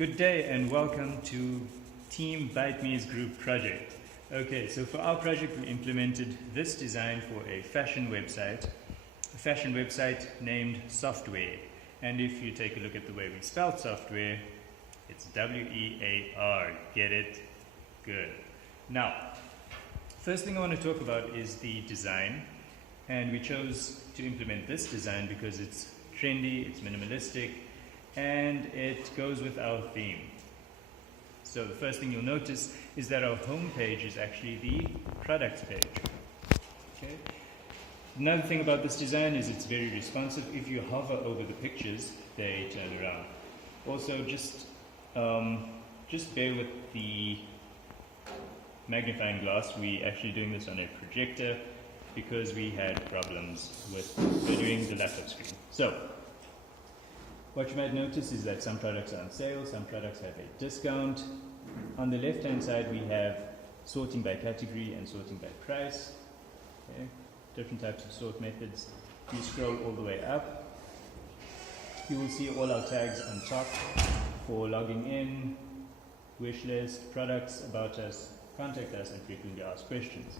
Good day and welcome to Team Byte-Me's group project. Okay, so for our project we implemented this design for a fashion website named Softwear. And if you take a look at the way we spelled software, it's W-E-A-R. Get it? Good. Now, first thing I want to talk about is the design. And we chose to implement this design because it's trendy, it's minimalistic, and it goes with our theme. So the first thing you'll notice is that our home page is actually the products page. Okay. Another thing about this design is it's very responsive. If you hover over the pictures, they turn around. Also, just bear with the magnifying glass. We're actually doing this on a projector because we had problems with videoing the laptop screen. So, what you might notice is that some products are on sale, some products have a discount. On the left-hand side, we have sorting by category and sorting by price. Okay. Different types of sort methods. If you scroll all the way up, you will see all our tags on top for logging in, wish list, products, about us, contact us, and frequently asked questions.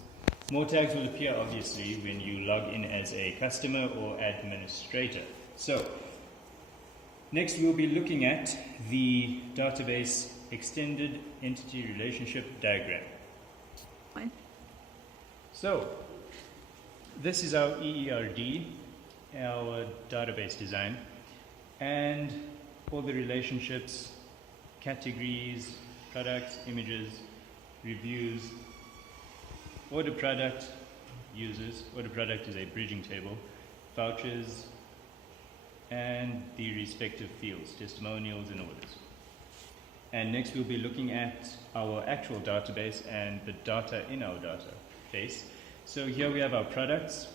More tags will appear, obviously, when you log in as a customer or administrator. So, next we'll be looking at the database extended entity relationship diagram. Fine. So, this is our EERD, our database design, and all the relationships, categories, products, images, reviews, order product, users, order product is a bridging table, vouchers, and the respective fields, testimonials and orders. And next we'll be looking at our actual database and the data in our database. So here we have our products,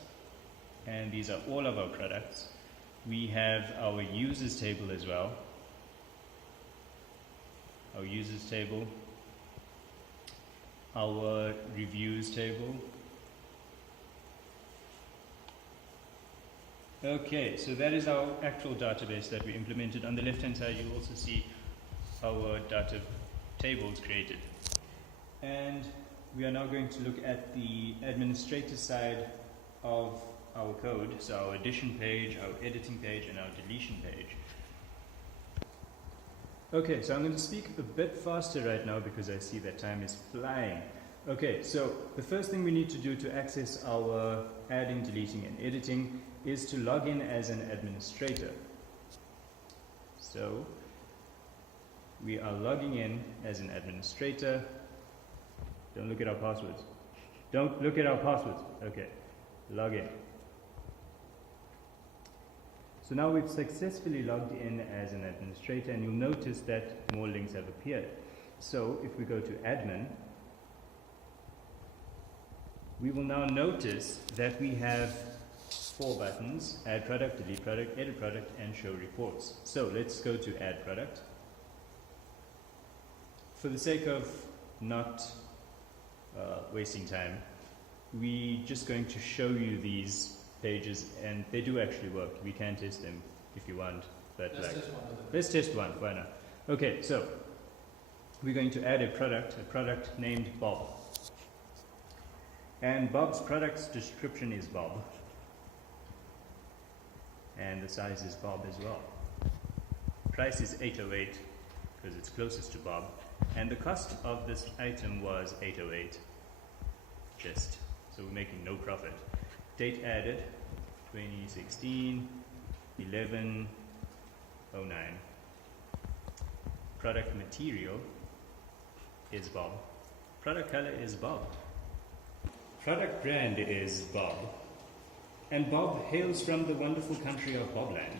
and these are all of our products. We have our users table as well. Our users table, our reviews table. Okay, so that is our actual database that we implemented. On the left-hand side, you'll also see our data tables created. And we are now going to look at the administrator side of our code, so our addition page, our editing page, and our deletion page. Okay, so I'm going to speak a bit faster right now because I see that time is flying. Okay, so the first thing we need to do to access our adding, deleting, and editing is to log in as an administrator. So, we are logging in as an administrator. Don't look at our passwords. Don't look at our passwords. Okay, log in. So now we've successfully logged in as an administrator, and you'll notice that more links have appeared. So if we go to admin, we will now notice that we have 4 buttons: add product, delete product, edit product, and show reports. So let's go to add product. For the sake of not wasting time, we're just going to show you these pages, and they do actually work. We can test them if you want, but let's test one. Why not? Okay, so we're going to add a product named Bob, and Bob's product's description is Bob, and the size is Bob as well. Price is 808 because it's closest to Bob, and the cost of this item was 808. So we're making no profit. Date added 2016 11/09. Product material is Bob. Product color is Bob. Product brand is Bob. And Bob hails from the wonderful country of Bobland.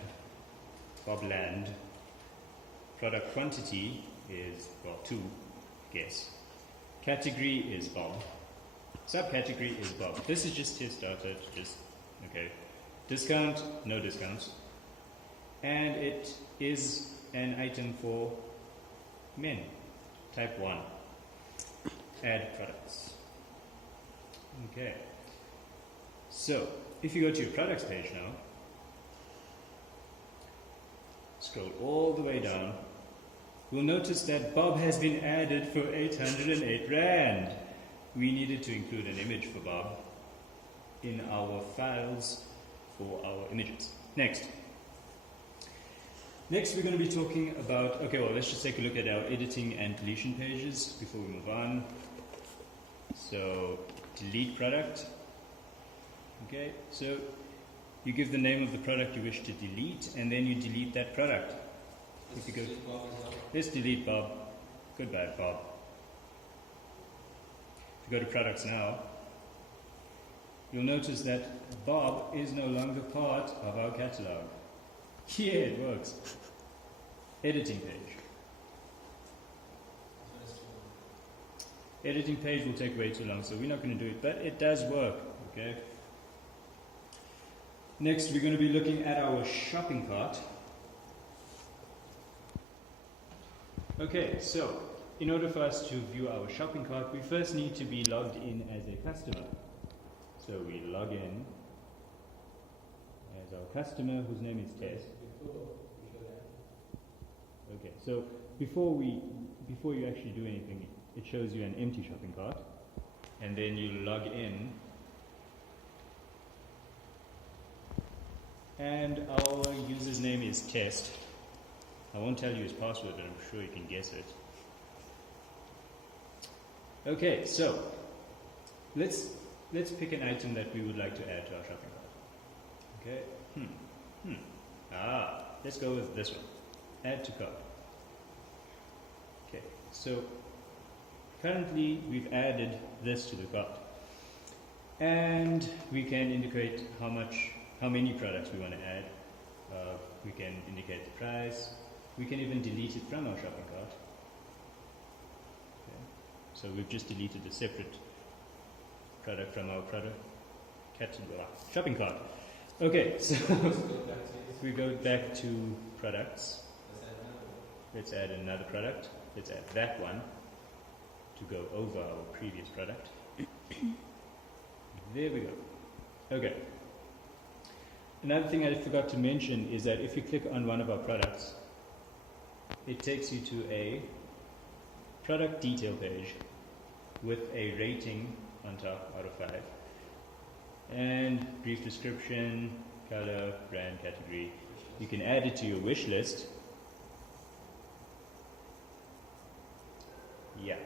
Bobland. Product quantity is, well, 2, guess. Category is Bob. Subcategory is Bob. This is just test data, okay. Discount, no discounts. And it is an item for men, type 1. Add products. Okay. So, if you go to your products page now, scroll all the way down, we'll notice that Bob has been added for 808 Rand. We needed to include an image for Bob in our files for our images. Next, we're going to be talking about, okay, well, let's just take a look at our editing and deletion pages before we move on. So, delete product. Okay, so you give the name of the product you wish to delete, and then you delete that product. If you go, let's delete Bob. Goodbye, Bob. If you go to products now, you'll notice that Bob is no longer part of our catalog. Yeah, it works. Editing page. Editing page will take way too long, so we're not going to do it, but it does work, okay? Next, we're going to be looking at our shopping cart. Okay, so in order for us to view our shopping cart, we first need to be logged in as a customer. So we log in as our customer, whose name is Tess. Okay, so before you actually do anything, it shows you an empty shopping cart, and then you log in, and our user's name is Test. I won't tell you his password, but I'm sure you can guess it. Okay, so let's pick an item that we would like to add to our shopping cart. Okay. Let's go with this one. Add to cart. Okay, so currently we've added this to the cart, and we can indicate how many products we want to add. We can indicate the price. We can even delete it from our shopping cart. Okay. So we've just deleted a separate product from our shopping cart. Okay, so we go back to products. Let's add another product. Let's add that one to go over our previous product. There we go. Okay. Another thing I forgot to mention is that if you click on one of our products, it takes you to a product detail page with a rating on top out of 5, and brief description, color, brand, category. You can add it to your wish list. Yeah.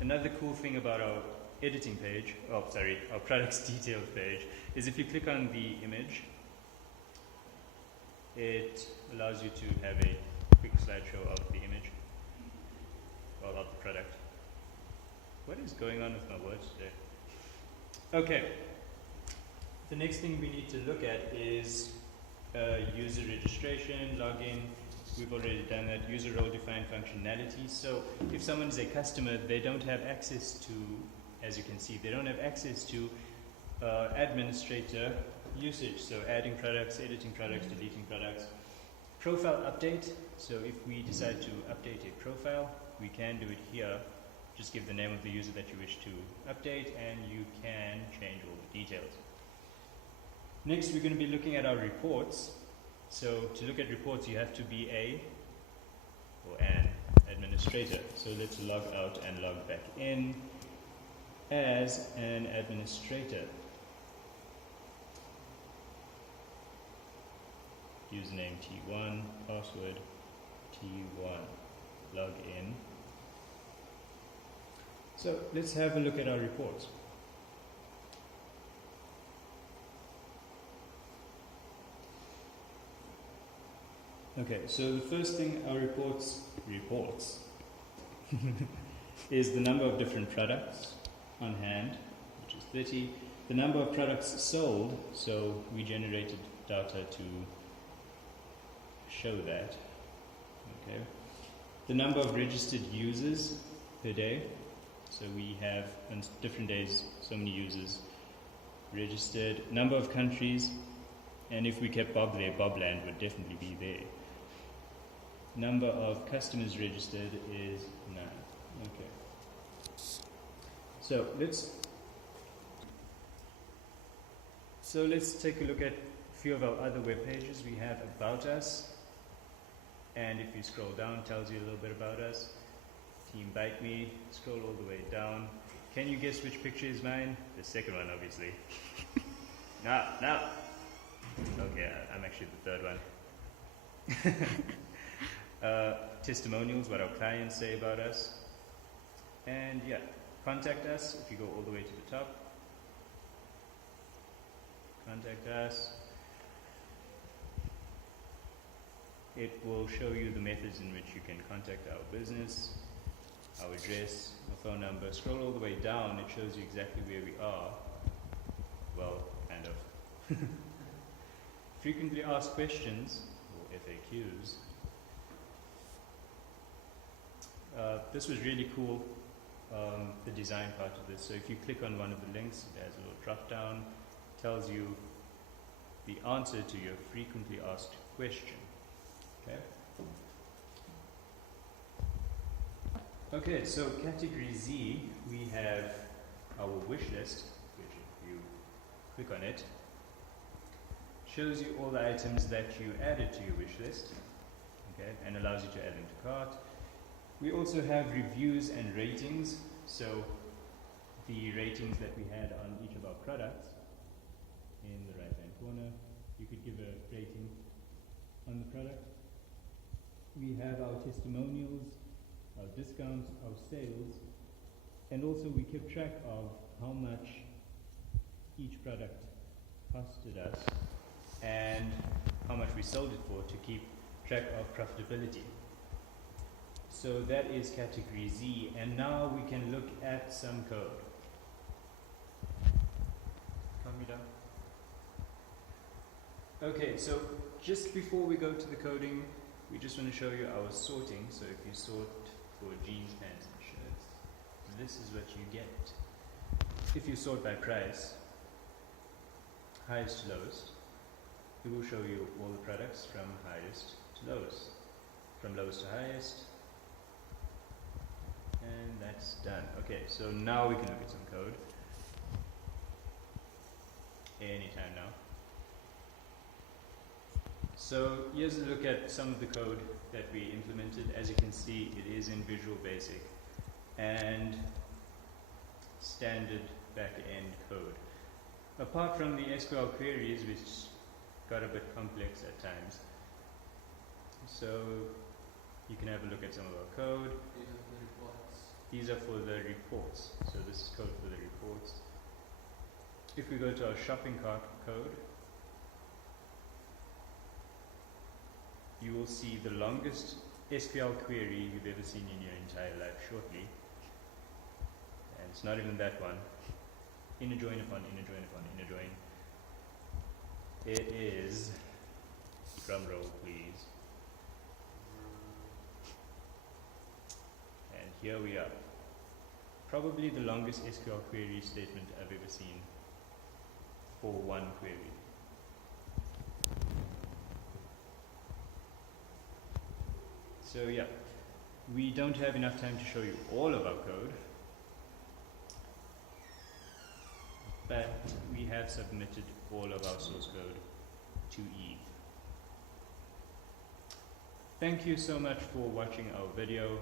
Another cool thing about our editing page, our products details page, is if you click on the image, it allows you to have a quick slideshow of the image, or of the product. What is going on with my words today? Okay. The next thing we need to look at is user registration, login. We've already done that. User role defined functionality. So if someone is a customer, they don't have access to, as you can see, they don't have access to administrator usage. So adding products, editing products, deleting products. Profile update. So if we decide to update a profile, we can do it here. Just give the name of the user that you wish to update, and you can change all the details. Next, we're going to be looking at our reports. So to look at reports, you have to be an administrator. So let's log out and log back in as an administrator. Username T1, password T1, log in. So let's have a look at our reports. Okay, so the first thing our reports is the number of different products on hand, which is 30. The number of products sold, so we generated data to show that. Okay. The number of registered users per day. So we have on different days so many users registered. Number of countries, and if we kept Bob there, Bobland would definitely be there. Number of customers registered is 9. Okay. So let's take a look at a few of our other web pages. We have About Us. And if you scroll down, it tells you a little bit about us. Team Byte-Me, scroll all the way down. Can you guess which picture is mine? The second one, obviously. No. Okay, I'm actually the third one. Testimonials, what our clients say about us. And yeah, contact us if you go all the way to the top. Contact us. It will show you the methods in which you can contact our business, our address, our phone number. Scroll all the way down, it shows you exactly where we are. Well, kind of. Frequently asked questions, or FAQs. This was really cool, the design part of this. So if you click on one of the links, it has a little drop down, tells you the answer to your frequently asked question. Okay, so category Z, we have our wish list, which if you click on it, shows you all the items that you added to your wish list, okay, and allows you to add them to cart. We also have reviews and ratings, so the ratings that we had on each of our products in the right hand corner, you could give a rating on the product. We have our testimonials, our discounts, our sales, and also we kept track of how much each product costed us and how much we sold it for to keep track of profitability. So that is category Z, and now we can look at some code. Calm me down. Okay, so just before we go to the coding, we just want to show you our sorting. So if you sort for jeans, pants, and shirts, this is what you get. If you sort by price, highest to lowest, it will show you all the products from highest to lowest, from lowest to highest, and that's done. Okay, so now we can look at some code. Anytime now. So here's a look at some of the code that we implemented. As you can see, it is in Visual Basic and standard back-end code. Apart from the SQL queries, which got a bit complex at times. So you can have a look at some of our code. These are for the reports. So this is code for the reports. If we go to our shopping cart code, you will see the longest SQL query you've ever seen in your entire life shortly. And it's not even that one. Inner join upon inner join upon inner join. It is, drum roll please. And here we are. Probably the longest SQL query statement I've ever seen for one query. So yeah, we don't have enough time to show you all of our code, but we have submitted all of our source code to Eve. Thank you so much for watching our video.